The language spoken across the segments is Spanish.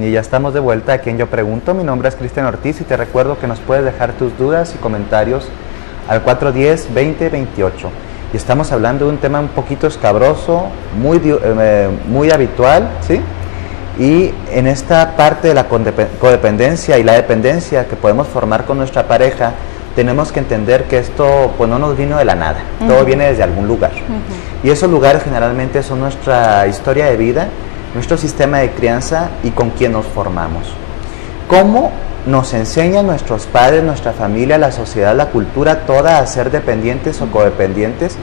Y ya estamos de vuelta aquí en Yo Pregunto. Mi nombre es Cristian Ortiz y te recuerdo que nos puedes dejar tus dudas y comentarios al 410-2028. Y estamos hablando de un tema un poquito escabroso, muy habitual, ¿sí? Y en esta parte de la codependencia y la dependencia que podemos formar con nuestra pareja, tenemos que entender que esto pues no nos vino de la nada, todo viene desde algún lugar. Y esos lugares generalmente son nuestra historia de vida, nuestro sistema de crianza y con quién nos formamos. ¿Cómo nos enseñan nuestros padres, nuestra familia, la sociedad, la cultura toda a ser dependientes o codependientes?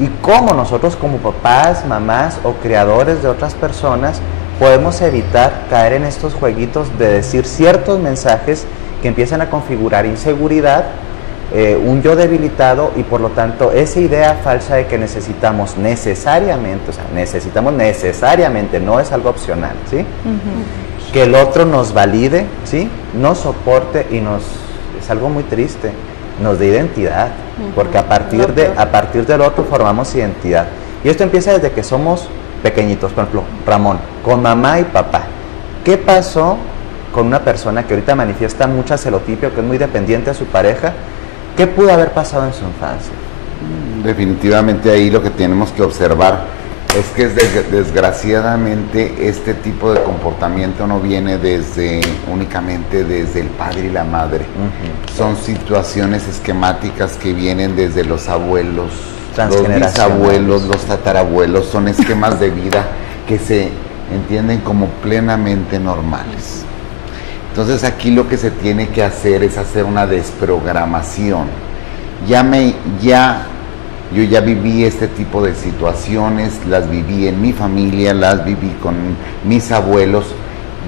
Y cómo nosotros como papás, mamás o creadores de otras personas podemos evitar caer en estos jueguitos de decir ciertos mensajes que empiezan a configurar inseguridad, un yo debilitado y por lo tanto esa idea falsa de que necesitamos necesariamente, no es algo opcional, ¿sí? Que el otro nos valide, ¿sí? Nos soporte y es algo muy triste, nos dé identidad, porque a partir del otro formamos identidad. Y esto empieza desde que somos pequeñitos. Por ejemplo, Ramón, con mamá y papá. ¿Qué pasó con una persona que ahorita manifiesta mucha celotipia, que es muy dependiente de su pareja? ¿Qué pudo haber pasado en su infancia? Definitivamente ahí lo que tenemos que observar es que desgraciadamente este tipo de comportamiento no viene únicamente desde el padre y la madre. Son situaciones esquemáticas que vienen desde los abuelos, los bisabuelos, los tatarabuelos. Son esquemas de vida que se entienden como plenamente normales. Entonces aquí lo que se tiene que hacer es hacer una desprogramación. Yo ya viví este tipo de situaciones, las viví en mi familia, las viví con mis abuelos.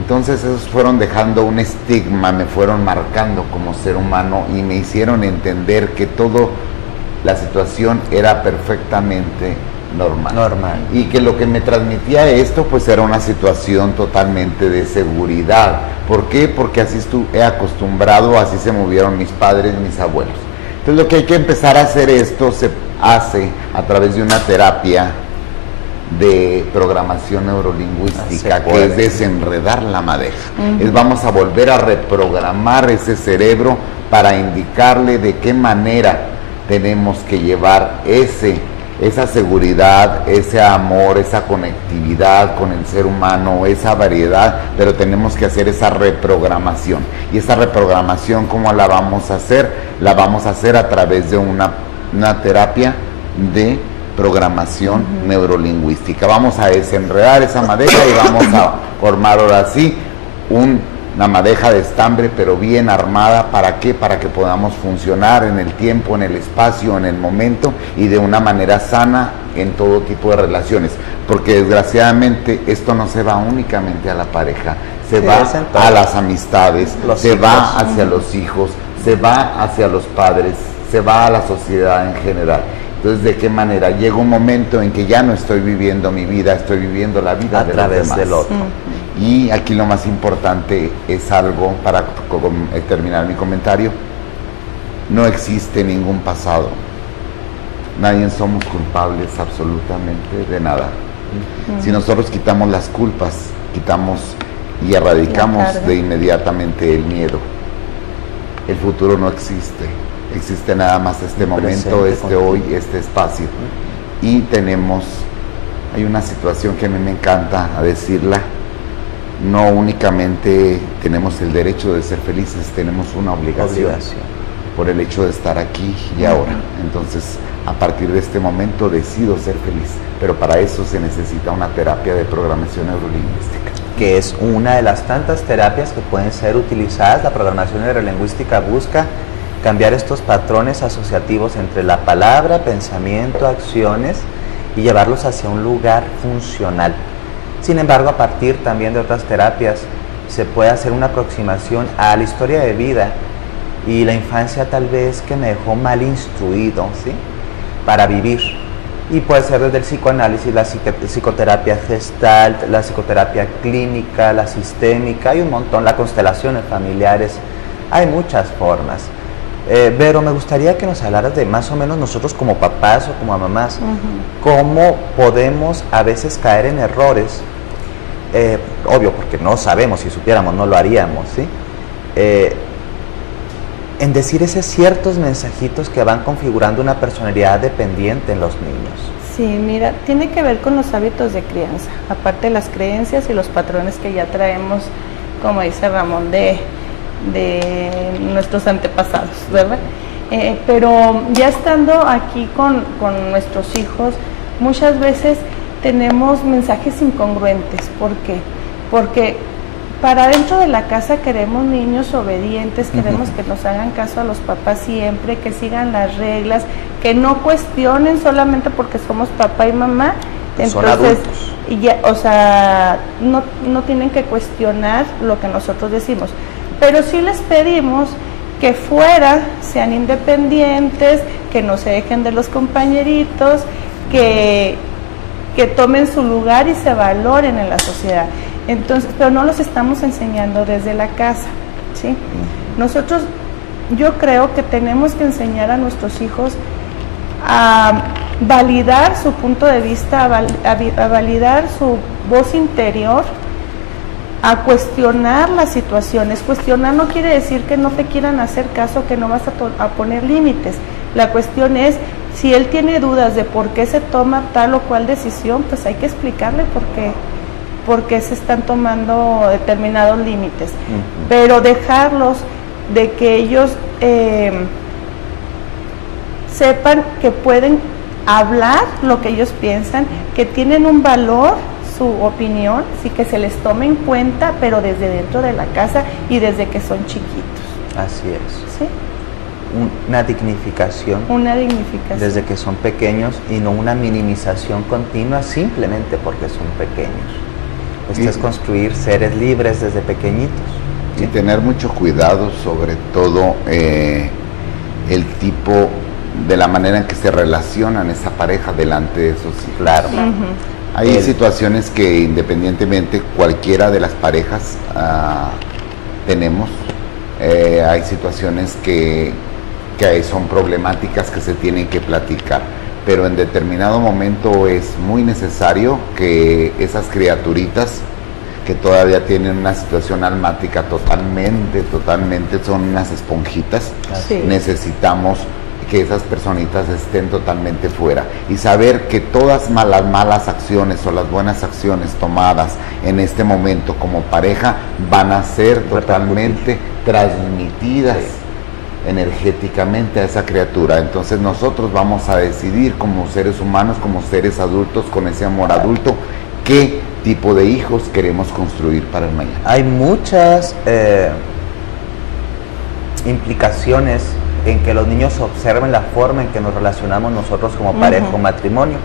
Entonces esos fueron dejando un estigma, me fueron marcando como ser humano y me hicieron entender que toda la situación era perfectamente normal. Y que lo que me transmitía esto pues era una situación totalmente de seguridad. ¿Por qué? Porque así he acostumbrado, así se movieron mis padres, mis abuelos. Entonces lo que hay que empezar a hacer esto se hace a través de una terapia de programación neurolingüística, que es desenredar la madeja. Vamos a volver a reprogramar ese cerebro para indicarle de qué manera tenemos que llevar esa seguridad, ese amor, esa conectividad con el ser humano, esa variedad, pero tenemos que hacer esa reprogramación. Y esa reprogramación, ¿cómo la vamos a hacer? La vamos a hacer a través de una terapia de programación neurolingüística. Vamos a desenredar esa madeja y vamos a formar ahora sí una madeja de estambre, pero bien armada. ¿Para qué? Para que podamos funcionar en el tiempo, en el espacio, en el momento y de una manera sana en todo tipo de relaciones. Porque desgraciadamente esto no se va únicamente a la pareja, se va a las amistades, se va hacia los hijos, se va hacia los padres, se va a la sociedad en general. Entonces, ¿de qué manera? Llega un momento en que ya no estoy viviendo mi vida, estoy viviendo la vida de los demás. Del otro. Y aquí lo más importante es algo, para terminar mi comentario, no existe ningún pasado. Nadie somos culpables absolutamente de nada. Si nosotros quitamos las culpas, quitamos y erradicamos de inmediatamente el miedo, el futuro no existe. Existe nada más este momento, hoy, este espacio. Y hay una situación que a mí me encanta decirla. No únicamente tenemos el derecho de ser felices, tenemos una obligación por el hecho de estar aquí y ahora. Entonces, a partir de este momento decido ser feliz, pero para eso se necesita una terapia de programación neurolingüística. Que es una de las tantas terapias que pueden ser utilizadas. La programación neurolingüística busca cambiar estos patrones asociativos entre la palabra, pensamiento, acciones y llevarlos hacia un lugar funcional. Sin embargo, a partir también de otras terapias se puede hacer una aproximación a la historia de vida y la infancia tal vez que me dejó mal instruido, ¿sí? Para vivir. Y puede ser desde el psicoanálisis, la psicoterapia gestalt, la psicoterapia clínica, la sistémica, hay un montón, las constelaciones familiares, hay muchas formas. Vero, me gustaría que nos hablaras de más o menos nosotros como papás o como mamás, cómo podemos a veces caer en errores obvio, porque no sabemos, si supiéramos no lo haríamos, ¿sí? En decir esos ciertos mensajitos que van configurando una personalidad dependiente en los niños. Sí, mira, tiene que ver con los hábitos de crianza, aparte de las creencias y los patrones que ya traemos, como dice Ramón, de nuestros antepasados, ¿verdad? Pero ya estando aquí con nuestros hijos, muchas veces tenemos mensajes incongruentes. ¿Por qué? Porque para dentro de la casa queremos niños obedientes, queremos que nos hagan caso a los papás siempre, que sigan las reglas, que no cuestionen solamente porque somos papá y mamá. Entonces, son adultos. Ya, o sea, no tienen que cuestionar lo que nosotros decimos. Pero sí les pedimos que fuera sean independientes, que no se dejen de los compañeritos, que tomen su lugar y se valoren en la sociedad. Entonces, pero no los estamos enseñando desde la casa, ¿sí? Nosotros, yo creo que tenemos que enseñar a nuestros hijos a validar su punto de vista, a validar su voz interior, a cuestionar las situaciones. Cuestionar no quiere decir que no te quieran hacer caso, que no vas a poner límites. La cuestión es, si él tiene dudas de por qué se toma tal o cual decisión, pues hay que explicarle por qué se están tomando determinados límites. Pero dejarlos de que ellos sepan que pueden hablar lo que ellos piensan, que tienen un valor su opinión, sí, que se les tome en cuenta, pero desde dentro de la casa y desde que son chiquitos. Así es. ¿Sí? Una dignificación. Una dignificación. Desde que son pequeños y no una minimización continua simplemente porque son pequeños. Esto es construir seres libres desde pequeñitos. ¿Sí? Y tener mucho cuidado, sobre todo el tipo de la manera en que se relacionan esa pareja delante de sus hijos. Claro. Hay situaciones que independientemente cualquiera de las parejas tenemos, hay situaciones que son problemáticas que se tienen que platicar, pero en determinado momento es muy necesario que esas criaturitas que todavía tienen una situación almática totalmente, son unas esponjitas, sí. Necesitamos que esas personitas estén totalmente fuera y saber que todas las malas acciones o las buenas acciones tomadas en este momento como pareja van a ser totalmente transmitidas energéticamente a esa criatura. Entonces nosotros vamos a decidir como seres humanos, como seres adultos, con ese amor adulto, qué tipo de hijos queremos construir para el mañana. Hay muchas implicaciones en que los niños observen la forma en que nos relacionamos nosotros como pareja o matrimonio.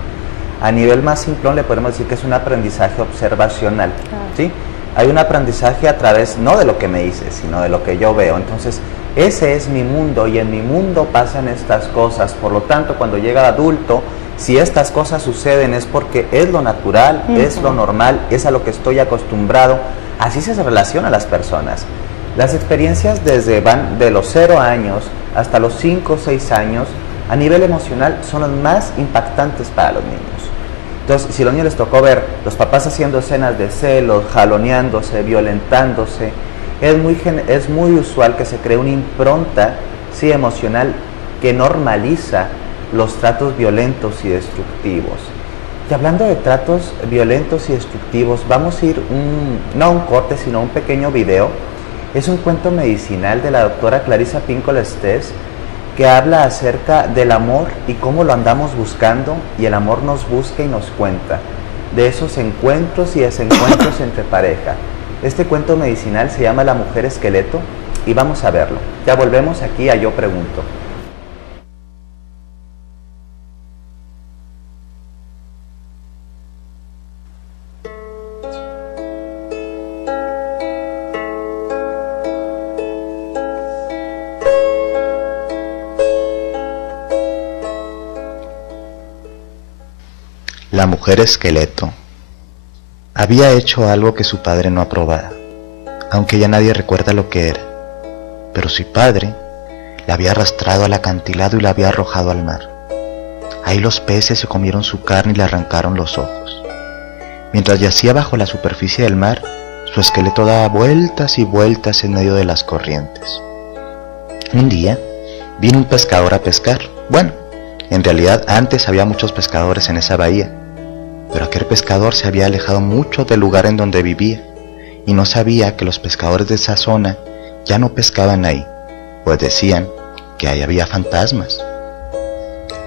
A nivel más simplón le podemos decir que es un aprendizaje observacional, ¿sí? Hay un aprendizaje a través, no de lo que me dice, sino de lo que yo veo. Entonces, ese es mi mundo y en mi mundo pasan estas cosas. Por lo tanto, cuando llega el adulto, si estas cosas suceden es porque es lo natural, es lo normal, es a lo que estoy acostumbrado. Así se relacionan las personas. Las experiencias van de los 0 años hasta los 5 o 6 años, a nivel emocional, son las más impactantes para los niños. Entonces, si a los niños les tocó ver los papás haciendo escenas de celos, jaloneándose, violentándose, es muy usual que se cree una impronta, sí, emocional, que normaliza los tratos violentos y destructivos. Y hablando de tratos violentos y destructivos, vamos a ir, no a un corte, sino a un pequeño video. Es un cuento medicinal de la doctora Clarissa Pinkola Estés, que habla acerca del amor y cómo lo andamos buscando, y el amor nos busca y nos cuenta de esos encuentros y desencuentros entre pareja. Este cuento medicinal se llama La Mujer Esqueleto y vamos a verlo. Ya volvemos aquí a Yo Pregunto. La mujer esqueleto había hecho algo que su padre no aprobaba, aunque ya nadie recuerda lo que era. Pero su padre la había arrastrado al acantilado y la había arrojado al mar. Ahí los peces se comieron su carne y le arrancaron los ojos. Mientras yacía bajo la superficie del mar, su esqueleto daba vueltas y vueltas en medio de las corrientes. Un día, vino un pescador a pescar. Bueno, en realidad antes había muchos pescadores en esa bahía, pero aquel pescador se había alejado mucho del lugar en donde vivía, y no sabía que los pescadores de esa zona ya no pescaban ahí, pues decían que ahí había fantasmas.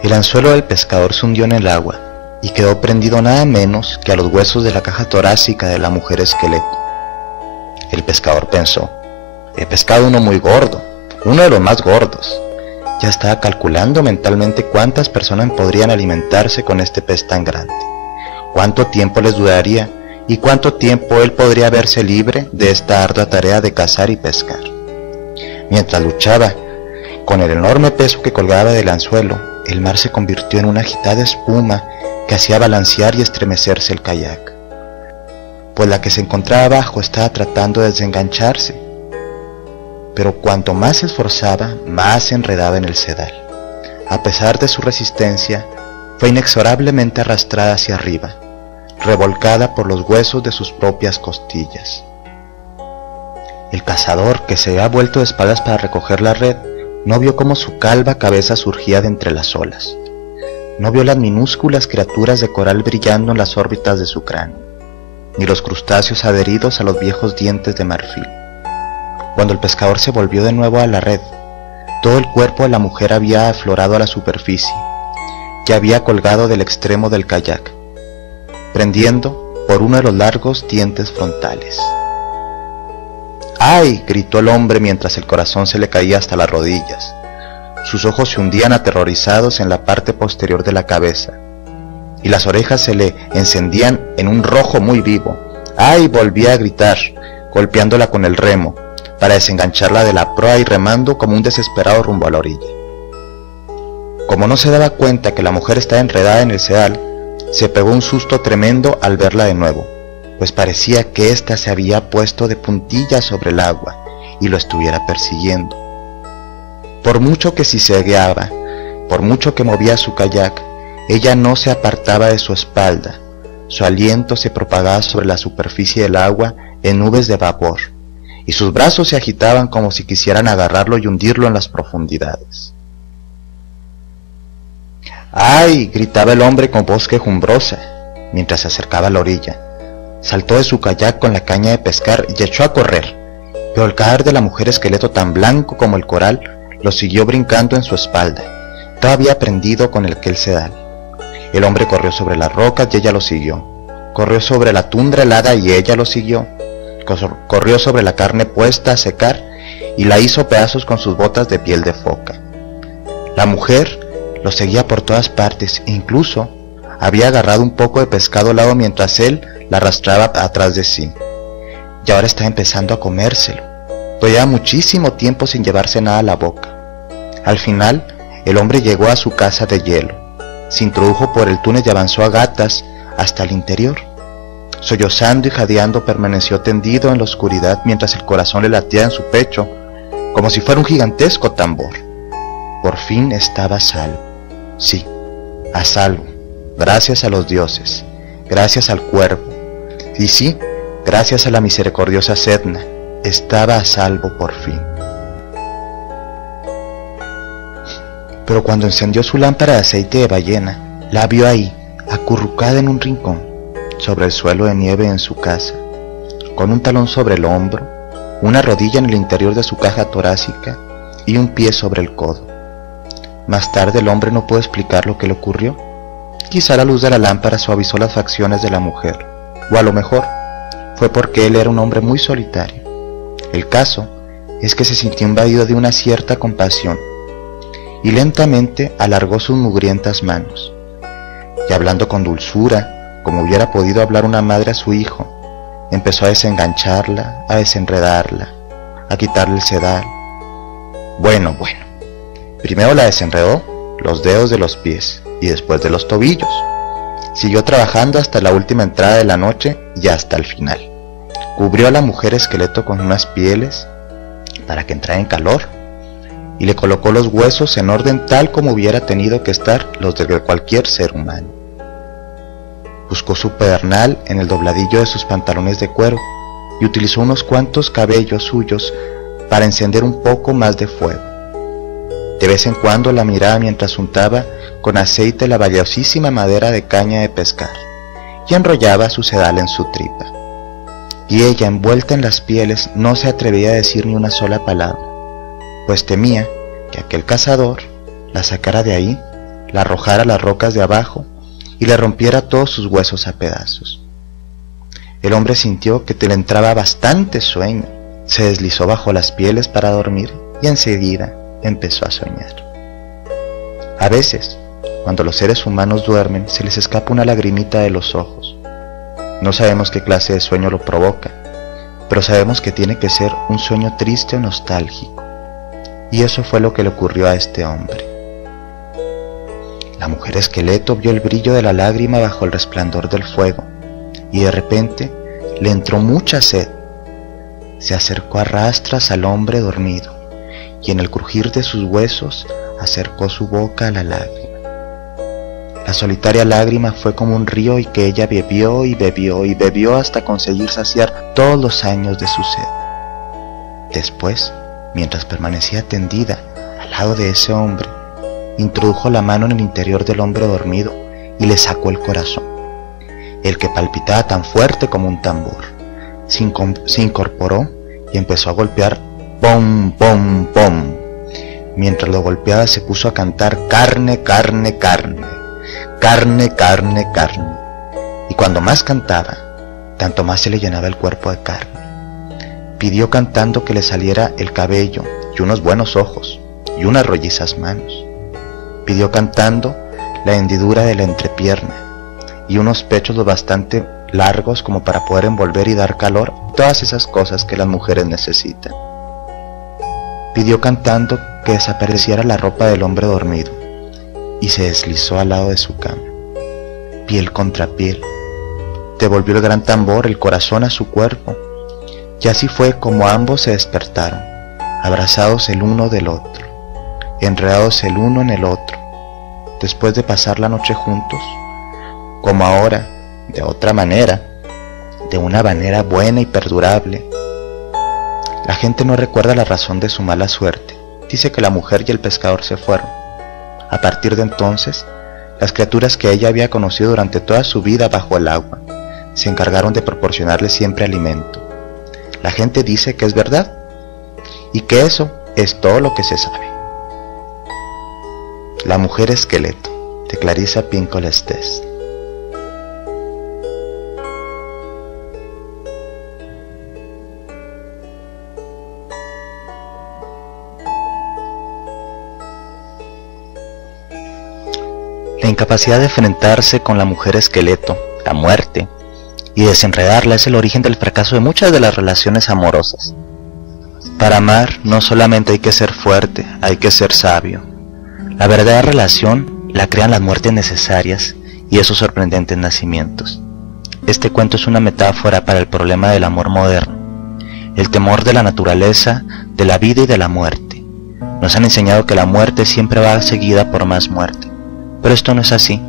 El anzuelo del pescador se hundió en el agua y quedó prendido nada menos que a los huesos de la caja torácica de la mujer esqueleto. El pescador pensó: he pescado uno muy gordo, uno de los más gordos. Ya estaba calculando mentalmente cuántas personas podrían alimentarse con este pez tan grande, cuánto tiempo les duraría y cuánto tiempo él podría verse libre de esta ardua tarea de cazar y pescar. Mientras luchaba con el enorme peso que colgaba del anzuelo, el mar se convirtió en una agitada espuma que hacía balancear y estremecerse el kayak, pues la que se encontraba abajo estaba tratando de desengancharse, pero cuanto más se esforzaba, más se enredaba en el sedal. A pesar de su resistencia, fue inexorablemente arrastrada hacia arriba, revolcada por los huesos de sus propias costillas. El cazador, que se había vuelto de espaldas para recoger la red, no vio cómo su calva cabeza surgía de entre las olas. No vio las minúsculas criaturas de coral brillando en las órbitas de su cráneo, ni los crustáceos adheridos a los viejos dientes de marfil. Cuando el pescador se volvió de nuevo a la red, todo el cuerpo de la mujer había aflorado a la superficie, que había colgado del extremo del kayak, prendiendo por uno de los largos dientes frontales. ¡Ay!, gritó el hombre mientras el corazón se le caía hasta las rodillas. Sus ojos se hundían aterrorizados en la parte posterior de la cabeza, y las orejas se le encendían en un rojo muy vivo. ¡Ay!, volvía a gritar, golpeándola con el remo, para desengancharla de la proa y remando como un desesperado rumbo a la orilla. Como no se daba cuenta que la mujer estaba enredada en el sedal, se pegó un susto tremendo al verla de nuevo, pues parecía que ésta se había puesto de puntillas sobre el agua y lo estuviera persiguiendo. Por mucho que sisegueaba, por mucho que movía su kayak, ella no se apartaba de su espalda. Su aliento se propagaba sobre la superficie del agua en nubes de vapor, y sus brazos se agitaban como si quisieran agarrarlo y hundirlo en las profundidades. ¡Ay!, gritaba el hombre con voz quejumbrosa, mientras se acercaba a la orilla. Saltó de su kayak con la caña de pescar y echó a correr, pero el cadáver de la mujer esqueleto, tan blanco como el coral, lo siguió brincando en su espalda, todavía prendido con aquel sedal. El hombre corrió sobre las rocas y ella lo siguió. Corrió sobre la tundra helada y ella lo siguió. Corrió sobre la carne puesta a secar y la hizo pedazos con sus botas de piel de foca. La mujer lo seguía por todas partes e incluso había agarrado un poco de pescado helado mientras él la arrastraba atrás de sí. Y ahora estaba empezando a comérselo, pues llevaba muchísimo tiempo sin llevarse nada a la boca. Al final, el hombre llegó a su casa de hielo, se introdujo por el túnel y avanzó a gatas hasta el interior. Sollozando y jadeando permaneció tendido en la oscuridad mientras el corazón le latía en su pecho como si fuera un gigantesco tambor. Por fin estaba a salvo. Sí, a salvo, gracias a los dioses, gracias al cuervo, y sí, gracias a la misericordiosa Sedna, estaba a salvo por fin. Pero cuando encendió su lámpara de aceite de ballena, la vio ahí, acurrucada en un rincón, sobre el suelo de nieve en su casa, con un talón sobre el hombro, una rodilla en el interior de su caja torácica y un pie sobre el codo. Más tarde el hombre no pudo explicar lo que le ocurrió. Quizá la luz de la lámpara suavizó las facciones de la mujer, o a lo mejor fue porque él era un hombre muy solitario. El caso es que se sintió invadido de una cierta compasión y lentamente alargó sus mugrientas manos, y hablando con dulzura, como hubiera podido hablar una madre a su hijo, empezó a desengancharla, a desenredarla, a quitarle el sedal. Bueno, primero la desenredó los dedos de los pies y después de los tobillos. Siguió trabajando hasta la última entrada de la noche y hasta el final. Cubrió a la mujer esqueleto con unas pieles para que entrara en calor y le colocó los huesos en orden tal como hubiera tenido que estar los de cualquier ser humano. Buscó su pedernal en el dobladillo de sus pantalones de cuero y utilizó unos cuantos cabellos suyos para encender un poco más de fuego. De vez en cuando la miraba mientras untaba con aceite la valiosísima madera de caña de pescar y enrollaba su sedal en su tripa. Y ella, envuelta en las pieles, no se atrevía a decir ni una sola palabra, pues temía que aquel cazador la sacara de ahí, la arrojara a las rocas de abajo y le rompiera todos sus huesos a pedazos. El hombre sintió que le entraba bastante sueño, se deslizó bajo las pieles para dormir y enseguida empezó a soñar. A veces, cuando los seres humanos duermen, se les escapa una lagrimita de los ojos. No sabemos qué clase de sueño lo provoca, pero sabemos que tiene que ser un sueño triste o nostálgico. Y eso fue lo que le ocurrió a este hombre. La mujer esqueleto vio el brillo de la lágrima bajo el resplandor del fuego, y de repente le entró mucha sed. Se acercó a rastras al hombre dormido, y en el crujir de sus huesos acercó su boca a la lágrima. La solitaria lágrima fue como un río y que ella bebió y bebió y bebió hasta conseguir saciar todos los años de su sed. Después, mientras permanecía tendida al lado de ese hombre, introdujo la mano en el interior del hombre dormido y le sacó el corazón, el que palpitaba tan fuerte como un tambor. Se incorporó y empezó a golpear pom, pom, pom. Mientras lo golpeaba se puso a cantar carne, carne, carne, carne, carne, carne. Y cuando más cantaba, tanto más se le llenaba el cuerpo de carne. Pidió cantando que le saliera el cabello y unos buenos ojos y unas rollizas manos. Pidió cantando la hendidura de la entrepierna y unos pechos lo bastante largos como para poder envolver y dar calor, todas esas cosas que las mujeres necesitan. Pidió cantando que desapareciera la ropa del hombre dormido y se deslizó al lado de su cama, piel contra piel. Devolvió el gran tambor, el corazón a su cuerpo, y así fue como ambos se despertaron, abrazados el uno del otro, enredados el uno en el otro, después de pasar la noche juntos, como ahora, de otra manera, de una manera buena y perdurable. La gente no recuerda la razón de su mala suerte, dice que la mujer y el pescador se fueron. A partir de entonces, las criaturas que ella había conocido durante toda su vida bajo el agua, se encargaron de proporcionarle siempre alimento. La gente dice que es verdad, y que eso es todo lo que se sabe. La mujer esqueleto, de Clarissa Pinkola Estés. La incapacidad de enfrentarse con la mujer esqueleto, la muerte, y desenredarla es el origen del fracaso de muchas de las relaciones amorosas. Para amar no solamente hay que ser fuerte, hay que ser sabio. La verdadera relación la crean las muertes necesarias y esos sorprendentes nacimientos. Este cuento es una metáfora para el problema del amor moderno, el temor de la naturaleza, de la vida y de la muerte. Nos han enseñado que la muerte siempre va seguida por más muerte. Pero esto no es así.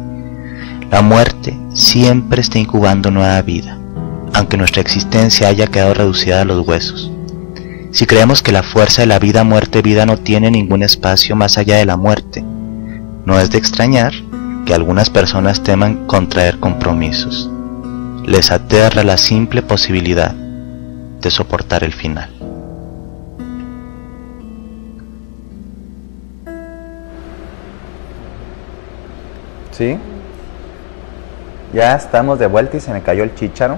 La muerte siempre está incubando nueva vida, aunque nuestra existencia haya quedado reducida a los huesos. Si creemos que la fuerza de la vida, muerte, vida no tiene ningún espacio más allá de la muerte, no es de extrañar que algunas personas teman contraer compromisos. Les aterra la simple posibilidad de soportar el final. ¿Sí? Ya estamos de vuelta y se me cayó el chícharo.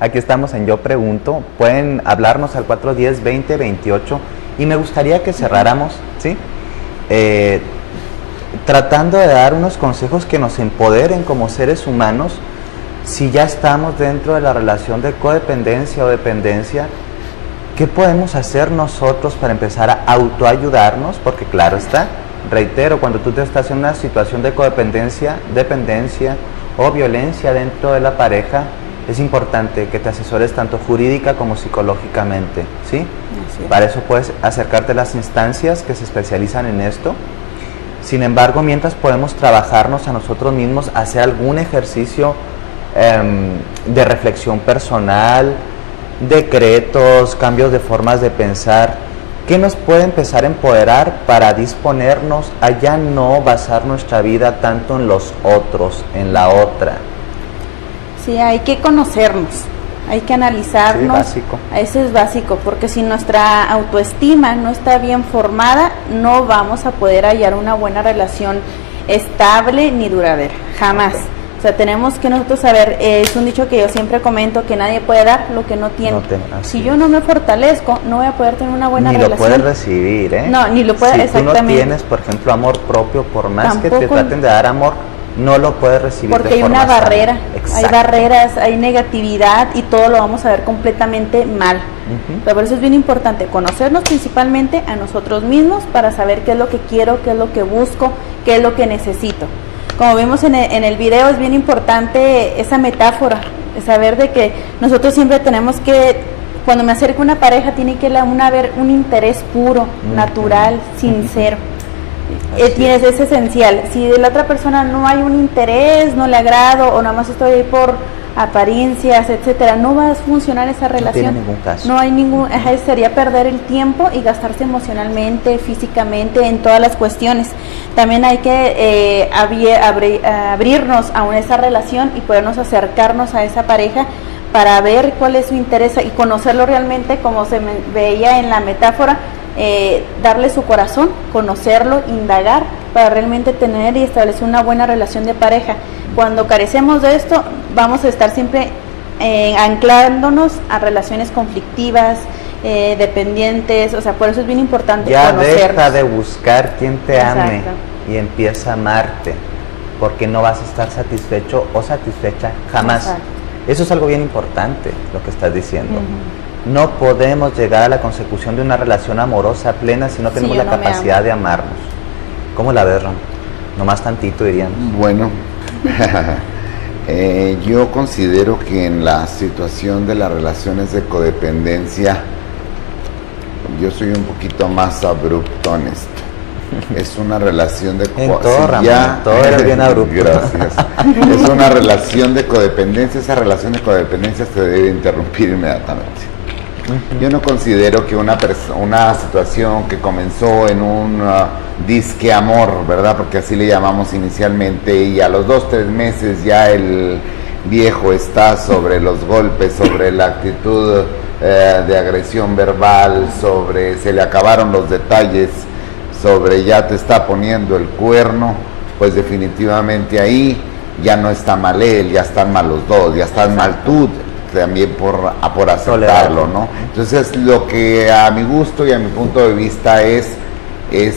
Aquí estamos en Yo Pregunto. Pueden hablarnos al 410-2028 y me gustaría que cerráramos, ¿sí? Tratando de dar unos consejos que nos empoderen como seres humanos. Si ya estamos dentro de la relación de codependencia o dependencia, ¿qué podemos hacer nosotros para empezar a autoayudarnos? Porque claro está, reitero, cuando tú te estás en una situación de codependencia, dependencia o violencia dentro de la pareja, es importante que te asesores tanto jurídica como psicológicamente, ¿sí? Para eso puedes acercarte a las instancias que se especializan en esto. Sin embargo, mientras podemos trabajarnos a nosotros mismos, hacer algún ejercicio de reflexión personal, decretos, cambios de formas de pensar, que nos puede empezar a empoderar para disponernos a ya no basar nuestra vida tanto en los otros, en la otra. Sí, hay que conocernos, hay que analizarnos. Sí, básico. Eso es básico, porque si nuestra autoestima no está bien formada, no vamos a poder hallar una buena relación estable ni duradera, jamás. Okay. O sea, tenemos que nosotros saber, es un dicho que yo siempre comento, que nadie puede dar lo que no tiene. Si yo no me fortalezco, no voy a poder tener una buena relación. Ni lo puedes recibir, ¿eh? No, ni lo puedes, si exactamente. Si tú no tienes, por ejemplo, amor propio, por más Tampoco, que te traten de dar amor, no lo puedes recibir. Porque hay una barrera, hay barreras, hay negatividad y todo lo vamos a ver completamente mal. Pero por eso es bien importante conocernos principalmente a nosotros mismos para saber qué es lo que quiero, qué es lo que busco, qué es lo que necesito. Como vimos en el video, es bien importante esa metáfora, saber de que nosotros siempre tenemos que, cuando me acerco a una pareja, tiene que haber un interés puro, natural, sincero. Es esencial. Si de la otra persona no hay un interés, no le agrado o nada más estoy ahí por apariencias, etcétera, no va a funcionar esa relación. No tiene ningún caso. No hay ningún, sería perder el tiempo y gastarse emocionalmente, físicamente, en todas las cuestiones. También hay que abrirnos a esa relación y podernos acercarnos a esa pareja para ver cuál es su interés y conocerlo realmente, como se veía en la metáfora. Darle su corazón, conocerlo, indagar para realmente tener y establecer una buena relación de pareja. Cuando carecemos de esto, vamos a estar siempre anclándonos a relaciones conflictivas, dependientes, o sea, por eso es bien importante conocernos. Deja de buscar quien te ame y empieza a amarte, porque no vas a estar satisfecho o satisfecha jamás. Exacto. Eso es algo bien importante, lo que estás diciendo. No podemos llegar a la consecución de una relación amorosa plena si no tenemos la capacidad de amarnos. ¿Cómo la ves, Ron? Nomás tantito, diríamos. Bueno, yo considero que en la situación de las relaciones de codependencia, yo soy un poquito más abrupto en esto. Es una relación de codependencia. Todo eres bien abrupto. Gracias. Es una relación de codependencia. Esa relación de codependencia se debe interrumpir inmediatamente. Yo no considero que una situación que comenzó en un disque amor, ¿verdad? Porque así le llamamos inicialmente, y a los 2-3 meses ya el viejo está sobre los golpes, sobre la actitud de agresión verbal, sobre se le acabaron los detalles, sobre ya te está poniendo el cuerno, pues definitivamente ahí ya no está mal él, ya están mal los dos, ya están mal tú también por aceptarlo, ¿no? Entonces lo que a mi gusto y a mi punto de vista es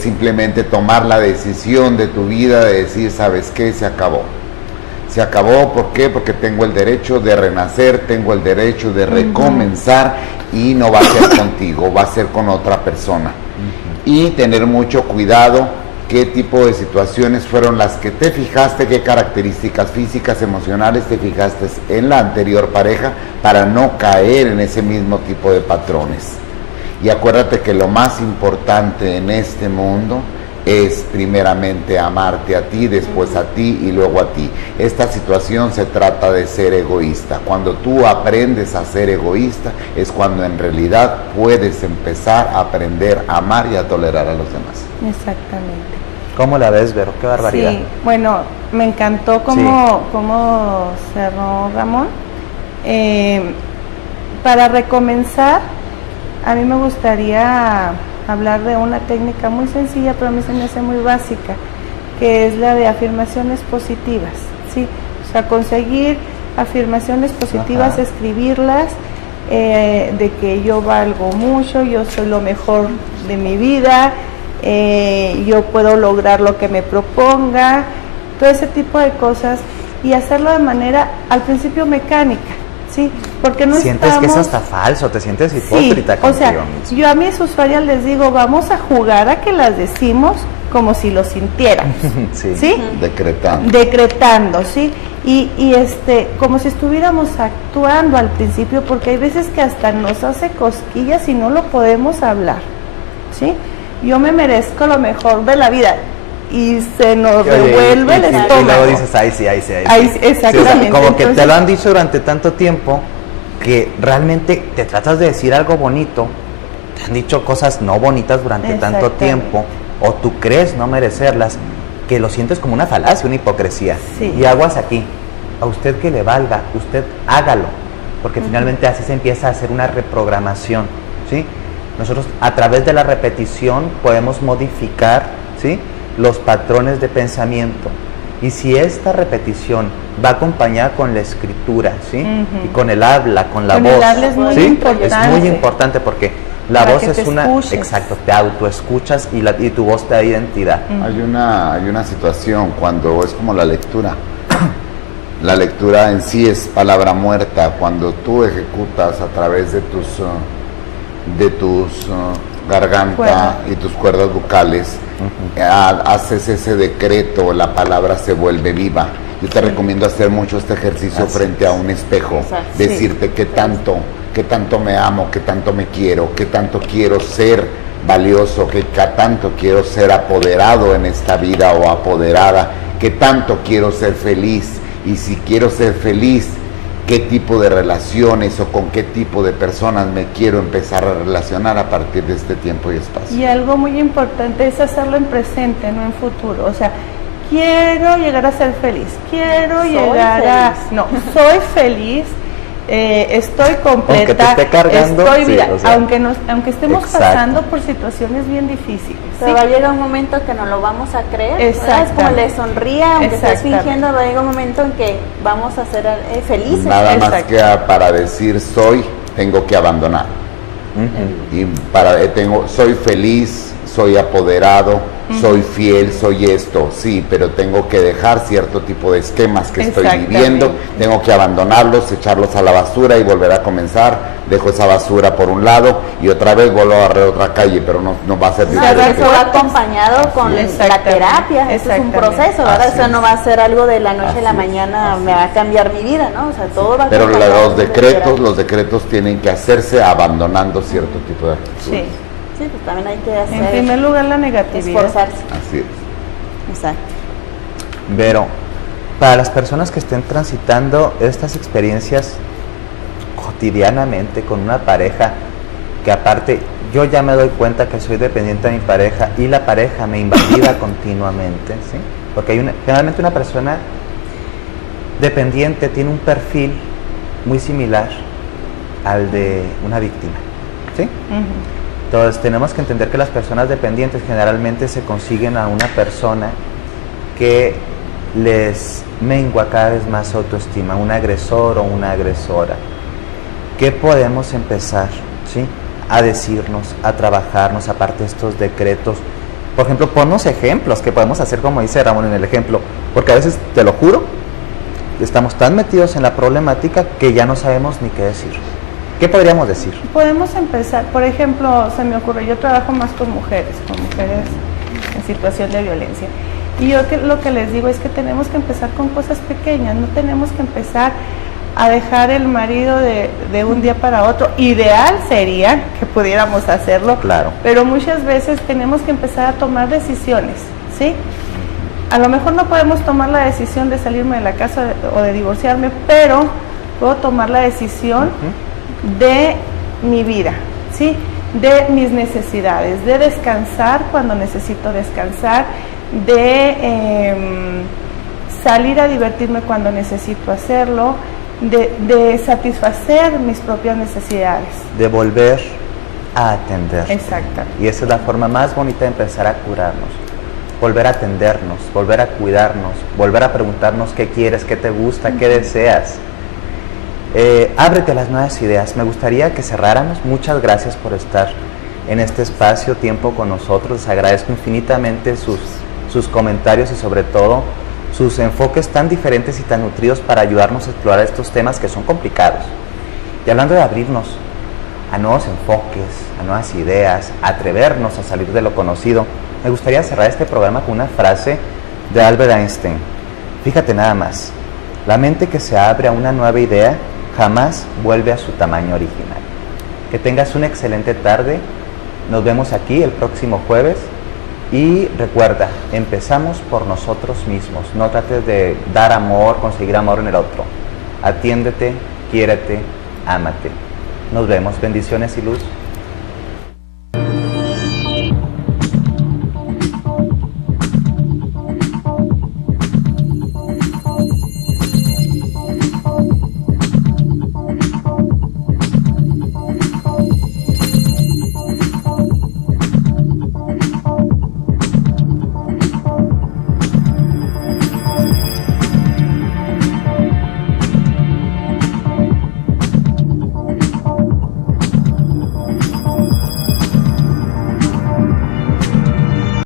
simplemente tomar la decisión de tu vida de decir, ¿sabes qué? Se acabó. Se acabó, ¿por qué? Porque tengo el derecho de renacer, tengo el derecho de recomenzar, y no va a ser contigo, va a ser con otra persona. Y tener mucho cuidado qué tipo de situaciones fueron las que te fijaste, qué características físicas, emocionales te fijaste en la anterior pareja para no caer en ese mismo tipo de patrones. Y acuérdate que lo más importante en este mundo es primeramente amarte a ti, después a ti y luego a ti. Esta situación se trata de ser egoísta. Cuando tú aprendes a ser egoísta es cuando en realidad puedes empezar a aprender a amar y a tolerar a los demás. Exactamente. ¿Cómo la ves, Vero? Qué barbaridad. Sí, bueno, me encantó cómo cerró Ramón. Para recomenzar, a mí me gustaría hablar de una técnica muy sencilla, pero a mí se me hace muy básica, que es la de afirmaciones positivas, ¿sí? O sea, conseguir afirmaciones positivas, escribirlas, de que yo valgo mucho, yo soy lo mejor de mi vida, yo puedo lograr lo que me proponga, todo ese tipo de cosas, y hacerlo de manera, al principio, mecánica, ¿sí? Porque no sientes que es hasta falso, te sientes hipócrita contigo mismo. O sea, yo a mis usuarios les digo, vamos a jugar a que las decimos como si lo sintiéramos, ¿sí? Decretando, ¿sí? Y como si estuviéramos actuando al principio, porque hay veces que hasta nos hace cosquillas y no lo podemos hablar, ¿sí? Yo me merezco lo mejor de la vida. y se nos revuelve el estómago. Y luego dices, ay sí. Exactamente. Sí, como que te lo han dicho durante tanto tiempo que realmente te tratas de decir algo bonito, te han dicho cosas no bonitas durante tanto tiempo, o tú crees no merecerlas, que lo sientes como una falacia, una hipocresía. Sí. Y aguas aquí, a usted que le valga, usted hágalo, porque finalmente así se empieza a hacer una reprogramación, ¿sí? Nosotros a través de la repetición podemos modificar, ¿sí?, los patrones de pensamiento. Y si esta repetición va acompañada con la escritura, ¿sí? Y con el habla, con la voz, el habla es muy importante. Es muy importante porque la voz es una... escuches. Exacto, te autoescuchas y tu voz te da identidad. Hay una situación cuando es como la lectura. La lectura en sí es palabra muerta. Cuando tú ejecutas a través de tus garganta y tus cuerdas vocales, haces ese decreto, la palabra se vuelve viva. Yo te recomiendo hacer mucho este ejercicio frente a un espejo, decirte qué tanto me amo, qué tanto me quiero, qué tanto quiero ser valioso, qué tanto quiero ser apoderado en esta vida o apoderada, qué tanto quiero ser feliz, y si quiero ser feliz, qué tipo de relaciones o con qué tipo de personas me quiero empezar a relacionar a partir de este tiempo y espacio. Y algo muy importante es hacerlo en presente, no en futuro. O sea, quiero llegar a ser feliz, soy feliz, estoy completa, aunque te esté cargando, estoy vida, o sea, aunque estemos pasando por situaciones bien difíciles. Pero va a llegar un momento que no lo vamos a creer. Es como le sonría, aunque estés fingiendo, va a llegar un momento en que vamos a ser felices. Nada más que para decir soy, tengo que abandonar. Y soy feliz, soy apoderado, soy fiel, soy esto, sí, pero tengo que dejar cierto tipo de esquemas que estoy viviendo, tengo que abandonarlos, echarlos a la basura y volver a comenzar. Dejo esa basura por un lado y otra vez vuelvo a barrer otra calle, pero no va a ser diferente. Eso va acompañado con la terapia, eso es un proceso, ¿verdad? Eso no va a ser algo de la noche a la mañana, me va a cambiar mi vida, ¿no? O sea, todo va a pero los decretos tienen que hacerse abandonando cierto tipo de actitudes. Sí, pues también hay que hacer... En primer lugar, la negatividad. Esforzarse. Así es. Exacto. Vero, para las personas que estén transitando estas experiencias cotidianamente con una pareja, que aparte yo ya me doy cuenta que soy dependiente de mi pareja y la pareja me invalida continuamente, ¿sí? Porque generalmente una persona dependiente tiene un perfil muy similar al de una víctima, ¿sí? Entonces tenemos que entender que las personas dependientes generalmente se consiguen a una persona que les mengua cada vez más autoestima, un agresor o una agresora. ¿Qué podemos empezar, ¿sí?, a decirnos, a trabajarnos, aparte de estos decretos? Por ejemplo, ponnos ejemplos que podemos hacer, como dice Ramón en el ejemplo, porque a veces, te lo juro, estamos tan metidos en la problemática que ya no sabemos ni qué decir. ¿Qué podríamos decir? Podemos empezar, por ejemplo, se me ocurre, yo trabajo más con mujeres en situación de violencia. Y yo lo que les digo es que tenemos que empezar con cosas pequeñas, no tenemos que empezar a dejar el marido de un día para otro. Ideal sería que pudiéramos hacerlo, claro, pero muchas veces tenemos que empezar a tomar decisiones, ¿sí? A lo mejor no podemos tomar la decisión de salirme de la casa o de divorciarme, pero puedo tomar la decisión de mi vida, ¿sí?, de mis necesidades, de descansar cuando necesito descansar, de salir a divertirme cuando necesito hacerlo, de satisfacer mis propias necesidades. De volver a atender. Exacto. Y esa es la forma más bonita de empezar a curarnos. Volver a atendernos, volver a cuidarnos, volver a preguntarnos qué quieres, qué te gusta, qué deseas. Ábrete a las nuevas ideas. Me gustaría que cerráramos. Muchas gracias por estar en este espacio, tiempo con nosotros. Les agradezco infinitamente sus comentarios y sobre todo sus enfoques tan diferentes y tan nutridos para ayudarnos a explorar estos temas que son complicados. Y hablando de abrirnos a nuevos enfoques, a nuevas ideas, a atrevernos a salir de lo conocido, me gustaría cerrar este programa con una frase de Albert Einstein. Fíjate nada más, la mente que se abre a una nueva idea jamás vuelve a su tamaño original. Que tengas una excelente tarde. Nos vemos aquí el próximo jueves Y recuerda, empezamos por nosotros mismos. No trates de dar amor, conseguir amor en el otro. Atiéndete, quiérete, ámate. Nos vemos. Bendiciones y luz.